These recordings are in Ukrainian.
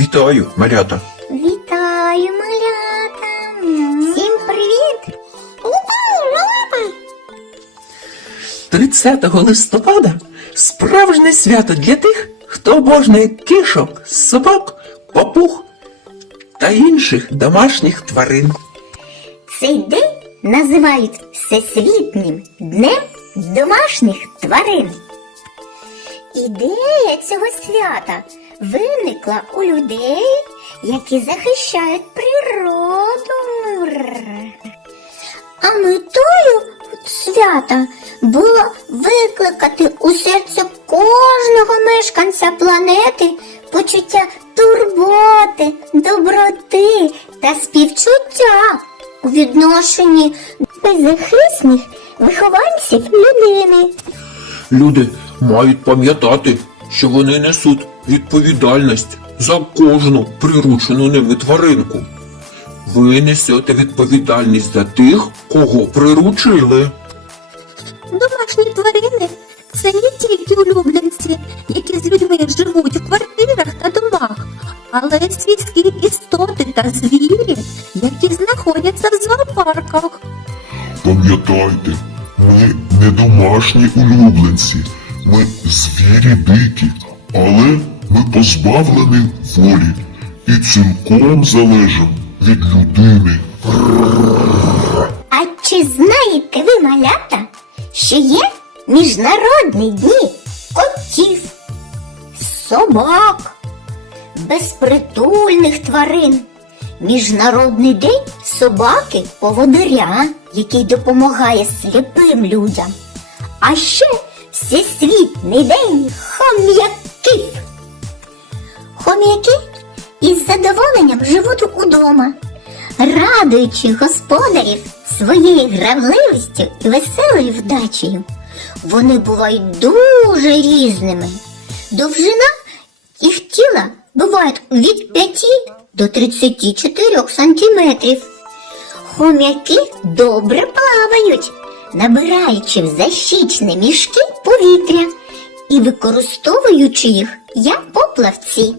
Вітаю, малята. Вітаю, малята! Всім привіт! Вітаю, малята! 30 листопада справжнє свято для тих, хто обожнює кішок, собак, папуг та інших домашніх тварин. Цей день називають Всесвітнім днем домашніх тварин. Ідея цього свята виникла у людей, які захищають природу. А метою свята було викликати у серце кожного мешканця планети почуття турботи, доброти та співчуття у відношенні беззахисних вихованців людини. Люди мають пам'ятати, що вони несуть відповідальність за кожну приручену ними тваринку. Ви несете відповідальність за тих, кого приручили. Домашні тварини це не тільки улюбленці, які з людьми живуть в квартирах та домах, але й світські істоти та звірі, які знаходяться в зоопарках. Пам'ятайте, ми не домашні улюбленці, ми звірі дикі, але ми позбавлені волі і цілком залежимо від людини. А чи знаєте ви, малята, що є міжнародні дні котів, собак, безпритульних тварин? Міжнародний день собаки поводиря, який допомагає сліпим людям. А ще всесвітній день хом'яків. Хом'яки із задоволенням живуть удома, радуючи господарів своєю гравливістю і веселою вдачею. Вони бувають дуже різними. Довжина їх тіла буває від 5 до 34 сантиметрів. Хом'яки добре плавають, набираючи в защічні мішки повітря і використовуючи їх як поплавці.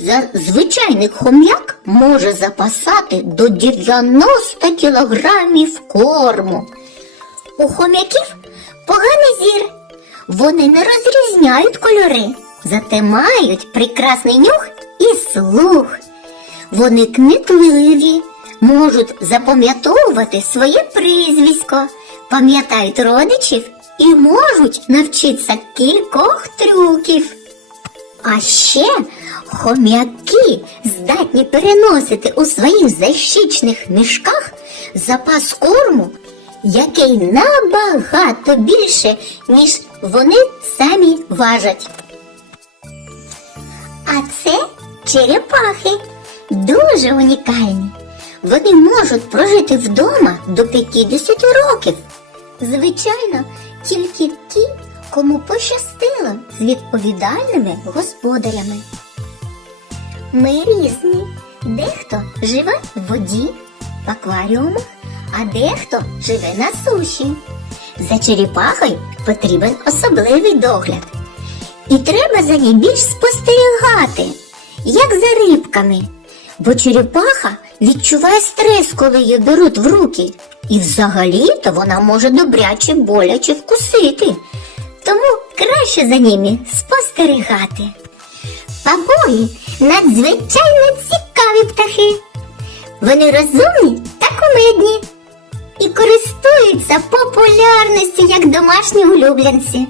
За звичайний хом'як може запасати до 90 кілограмів корму. У хом'яків поганий зір. Вони не розрізняють кольори, зате мають прекрасний нюх і слух. Вони кмітливі, можуть запам'ятовувати своє прізвисько, пам'ятають родичів і можуть навчитися кількох трюків. А ще хом'яки здатні переносити у своїх защічних мішках запас корму, який набагато більше, ніж вони самі важать. А це черепахи дуже унікальні. Вони можуть прожити вдома до 50 років. Звичайно, тільки ті, кому пощастило з відповідальними господарями. Ми різні. Дехто живе в воді, в акваріумах, а дехто живе на суші. За черепахою потрібен особливий догляд. І треба за ній більш спостерігати, як за рибками. Бо черепаха відчуває стрес, коли її беруть в руки. І взагалі-то вона може добряче боляче вкусити. Тому краще за ними спостерігати. Папуги надзвичайно цікаві птахи. Вони розумні та кумедні і користуються популярністю як домашні улюбленці.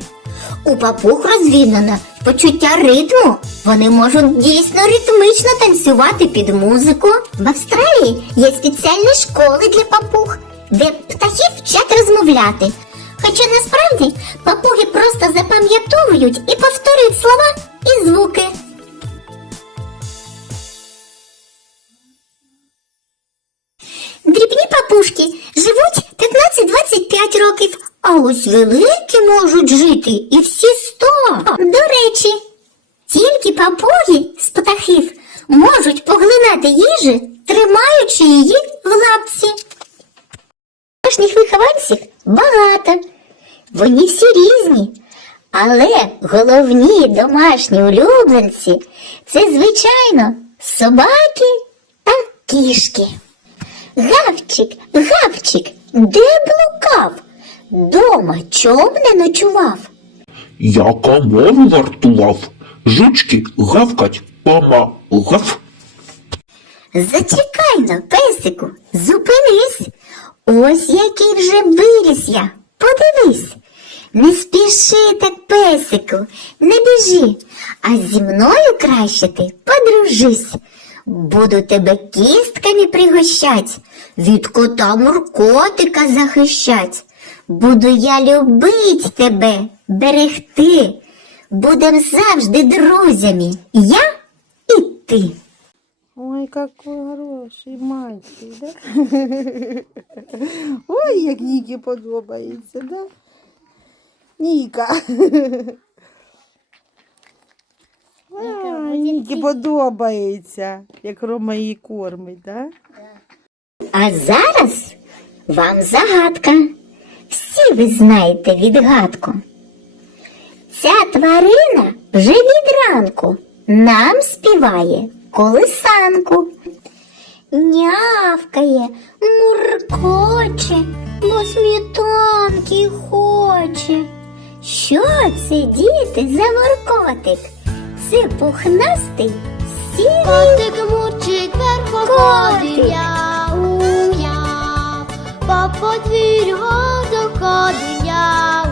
У папуг розвинено почуття ритму. Вони можуть дійсно ритмично танцювати під музику. В Австралії є спеціальні школи для папуг, де птахів вчать розмовляти. Хоча насправді папуги просто запам'ятовують і повторюють слова і звуки. Дрібні папушки живуть 15-25 років, а ось великі можуть жити і всі 100. До речі, тільки папуги з птахів можуть поглинати їжі, тримаючи її в лапці. Домашніх вихованців багато. Вони всі різні, Але головні домашні улюбленці це, звичайно, собаки та кішки. Гавчик, гавчик, де блукав? Дома чом не ночував? Я камору вартував, жучки гавкать помагав. Зачекай но, песику, зупинись. Ось який вже виріс я. Подивись. Не спіши так, песику, не біжи, а зі мною краще ти подружись. Буду тебе кістками пригощать, від кота муркотика захищать. Буду я любить тебе, берегти. Будем завжди друзями, я і ти. Ой, какой хороший мальчик, да? Ой, як Нікі подобається, да? Ніка. А, Нікі подобається, як Рома її кормить, да? А зараз вам загадка. Всі ви знаєте відгадку. Ця тварина вже від ранку нам співає колисанку. Нявкає, муркоче, бо смітанки хоче. Що це, діти, за воркотик? Це пухнастий сірий Котик мурчить верхо ходить, Котик. яу-яу. По подвір'ю доходить, яу-яу.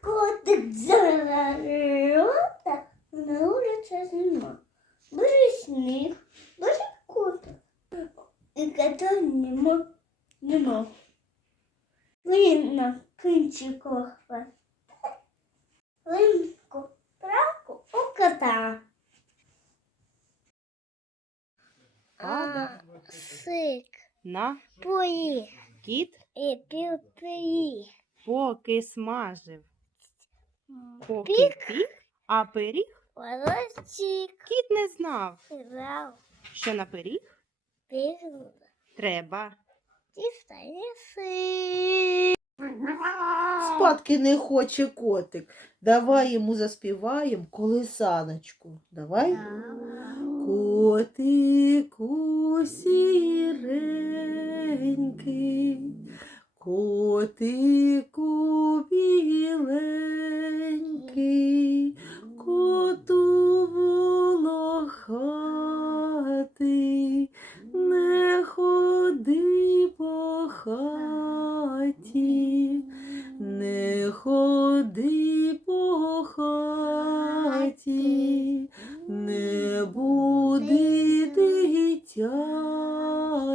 Котик зарота, на вулиці зима. Бери сніг, бери котик. І кота нема, нема. Він на кінчиках Лимку, травку у кота. А, сик, На поїх, кіт, і пів поїх. поки смажив, поки Пік. пік, а пиріг Волосик, кіт не знав, що на пиріг треба. Спадки не хоче котик. Давай йому заспіваємо колисаночку. Давай. Котику сіренький, котику біленький,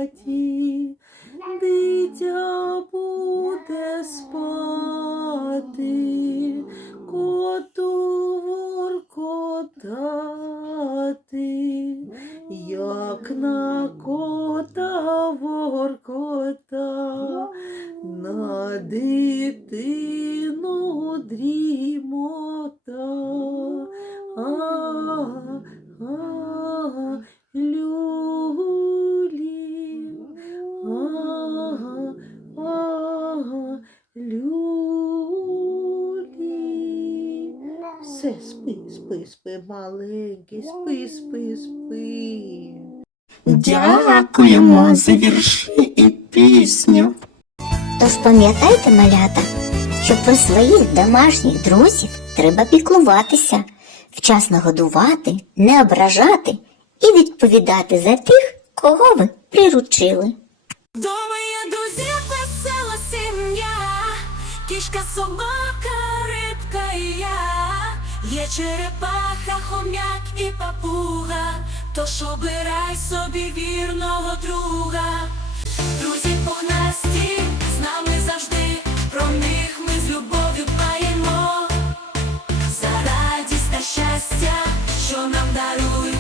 дитяті, дитя буде спати, коту воркотати, як на кота воркота, на дитину дрімота. Маленький, спи, спи, спи. Дякуємо за вірші і пісню. Тож пам'ятайте, малята, що про своїх домашніх друзів треба піклуватися, вчасно годувати, не ображати і відповідати за тих, кого ви приручили. Дома є друзі, весела сім'я, ті, Мишка, собака, рибка і я. Є черепаха, хом'як і папуга, тож обирай собі вірного друга. Друзі пухнасті, з нами завжди, про них ми з любов'ю дбаємо, за радість та щастя, що нам дарують.